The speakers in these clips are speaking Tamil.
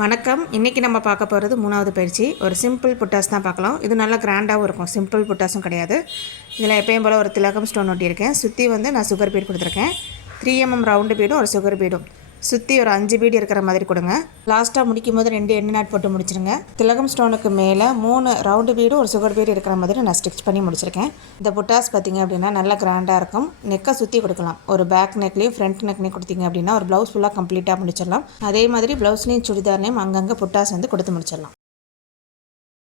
வணக்கம். இன்றைக்கி நம்ம பார்க்க போகிறது 3வது பயிற்சி. ஒரு சிம்பிள் புட்டாஸ் தான் பார்க்கலாம். இது நல்லா கிராண்டாகவும் இருக்கும். சிம்பிள் புட்டாஸும் கிடையாது. இதில் எப்பயும் போல் ஒரு திலகம் ஸ்டோன் ஒட்டியிருக்கேன். சுற்றி வந்து நான் சுகர் பீட் கொடுத்துருக்கேன். 3mm ரவுண்டு பீடும் ஒரு சுகர் பீடும் சுற்றி ஒரு 5 பீடு இருக்கிற மாதிரி கொடுங்க. லாஸ்ட்டாக முடிக்கும் போது 2 எண்டு நாட் போட்டு முடிச்சிருங்க. திலகம் ஸ்டோனுக்கு மேலே 3 ரவுண்டு பீடும் ஒரு சுகர் பீடு இருக்கிற மாதிரி நான் ஸ்டிச் பண்ணி முடிச்சிருக்கேன். இந்த புட்டாஸ் பார்த்திங்க அப்படின்னா நல்லா கிராண்டாக இருக்கும். நெக்கை சுற்றி கொடுக்கலாம். ஒரு பேக் நெக்லேயும் ஃப்ரண்ட் நெக்லேயும் கொடுத்தீங்க அப்படின்னா ஒரு ப்ளவுஸ் ஃபுல்லாக கம்ப்ளீட்டாக முடிச்சிடலாம். அதே மாதிரி ப்ளவுஸ்லேயும் சுடிதார்லேயும் அங்கங்கே புட்டாஸ் வந்து கொடுத்து முடிச்சிடலாம்.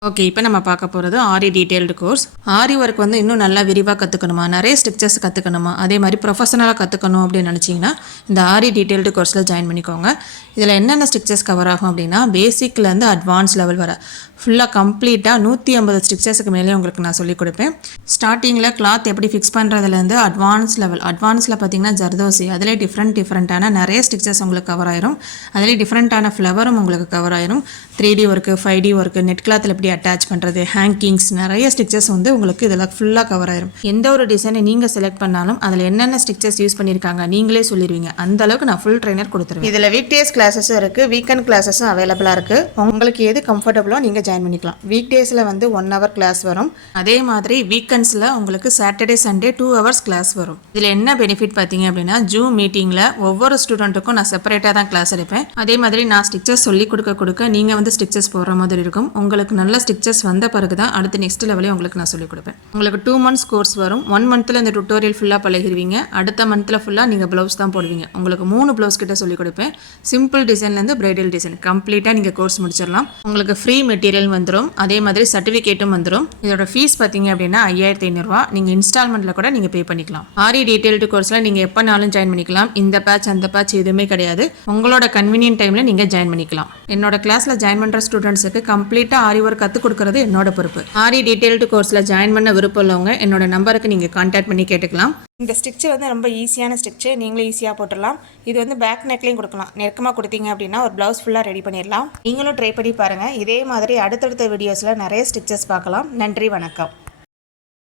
ஓகே, இப்போ நம்ம பார்க்க போகிறது ஆரி டீட்டெயில்டு கோர்ஸ். ஆரி ஒர்க் வந்து இன்னும் நல்லா விரிவாக கற்றுக்கணுமா, நிறைய ஸ்டிச்சஸ் கற்றுக்கணுமா, அதே மாதிரி ப்ரொஃபஷனலாக கற்றுக்கணும் அப்படின்னு நினச்சிங்கன்னா இந்த ஆரி டீட்டெயில்டு கோர்ஸில் ஜாயின் பண்ணிக்கோங்க. இதில் என்னென்ன ஸ்டிச்சஸ் கவர் ஆகும் அப்படின்னா பேசிக்லேருந்து அட்வான்ஸ் லெவல் வர ஃபுல்லாக கம்ப்ளீட்டாக 150 ஸ்டிச்சஸுக்கு மேலே உங்களுக்கு நான் சொல்லிக் கொடுப்பேன். ஸ்டார்டிங்கில் கிளாத் எப்படி ஃபிக்ஸ் பண்ணுறதுலேருந்து அட்வான்ஸ் லெவல், அட்வான்ஸில் பார்த்தீங்கன்னா ஜர்தோசி, அதிலே டிஃப்ரெண்ட்டான நிறைய ஸ்டிச்சஸ் உங்களுக்கு கவர் ஆயிரும். அதிலே டிஃப்ரெண்ட்டான ஃப்ளவரும் உங்களுக்கு கவர் ஆயிரும். 3D work, 5D work, net கிளாத்தில் எப்படி அட்டாச் பண்ணுறது, ஹேங்கிங்ஸ், நிறைய ஸ்டிச்சஸ் வந்து உங்களுக்கு இதில் ஃபுல்லாக கவர் ஆயிரும். எந்த ஒரு டிசைனை நீங்கள் செலக்ட் பண்ணாலும் அதில் என்னென்ன ஸ்டிச்சஸ் யூஸ் பண்ணியிருக்காங்க நீங்களே சொல்லிடுவீங்க. அந்த அளவுக்கு நான் ஃபுல் ட்ரைனர் கொடுத்துருவேன். இதில் வீக் டேஸ் கிளாஸஸும் இருக்குது, வீக்கெண்ட் கிளாஸஸும் அவைலபிளாக இருக்குது. உங்களுக்கு எது கம்ஃபர்டபுளோ நீங்கள் ஜாயின் பண்ணிக்கலாம். வீக் டேஸில் வந்து 1 hour கிளாஸ் வரும். அதே மாதிரி வீக்கெண்ட்ஸில் உங்களுக்கு சாட்டர்டே சண்டே 2 hours கிளாஸ் வரும். இதில் என்ன பெனிஃபிட் பார்த்தீங்க அப்படின்னா ஜூம் மீட்டிங்கில் ஒவ்வொரு ஸ்டூடெண்ட்டுக்கும் நான் செப்பரேட்டாக தான் கிளாஸ் எடுப்பேன். அதே மாதிரி நான் ஸ்டிச்சஸ் சொல்லி கொடுக்க நீங்கள் வந்து ஸ்டிச்சஸ் போடுற மாதிரி இருக்கும். உங்களுக்கு நல்ல ஸ்டிச்சஸ் வந்த பிறகு தான் அடுத்த நெக்ஸ்ட் லெவலே உங்களுக்கு நான் சொல்லிக் கொடுப்பேன். உங்களுக்கு 2 months கோர்ஸ் வரும். 1 monthல் இந்த டுட்டோரியல் ஃபுல்லாக பழகிடுவீங்க. அடுத்த மந்தில் ஃபுல்லாக நீங்கள் ப்ளவுஸ் தான் போடுவீங்க. உங்களுக்கு 3 ப்ளவுஸ் கிட்ட சொல்லிக் கொடுப்பேன். சிம்பிள் டிசைன்லேருந்து பிரைடல் டிசைன் கம்ப்ளீட்டாக நீங்கள் கோர்ஸ் முடிச்சிடலாம். உங்களுக்கு ஃப்ரீ மெட்டீரியல் வந்துடும். அதே மாதிரி சர்டிஃபிகேட்டும் வந்துடும். இதோட ஃபீஸ் பார்த்தீங்க அப்படின்னா 5500 ரூபா. நீங்கள் இன்ஸ்டால்மெண்ட்டில் கூட நீங்கள் பே பண்ணிக்கலாம். ஆரி டீட்டெயில்டு கோர்ஸில் நீங்கள் எப்போனாலும் ஜாயின் பண்ணிக்கலாம். இந்த பேட்ச் அந்த பேட்ச் எதுவுமே கிடையாது. உங்களோட கன்வீனியன்ட் டைமில் நீங்கள் ஜாயின் பண்ணிக்கலாம். என்னோட கிளாஸில் ஜாயின் பண்ணுற ஸ்டூடெண்ட்ஸுக்கு கம்ப்ளீட்டாக ஆரி ஒர்க் கற்றுக் கொடுக்குறது என்னோட பொறுப்பு. ஆரி டீட்டெயில்டு கோர்ஸில் ஜாயின் பண்ண விருப்பம் உள்ளவங்க என்னோட நம்பருக்கு நீங்கள் கான்டாக்ட் பண்ணி கேட்டுக்கலாம். இந்த ஸ்டிச்சு வந்து ரொம்ப ஈஸியான ஸ்டிச்சு, நீங்களும் ஈஸியாக போட்டுடலாம். இது வந்து பேக் நெக்லையும் கொடுக்கலாம். நெருக்கமாக கொடுத்தீங்க அப்படின்னா ஒரு ப்ளவுஸ் ஃபுல்லாக ரெடி பண்ணிடலாம். நீங்களும் ட்ரை பண்ணி பாருங்கள். இதே மாதிரி அடுத்தடுத்த வீடியோஸில் நிறைய ஸ்டிச்சஸ் பார்க்கலாம். நன்றி, வணக்கம்.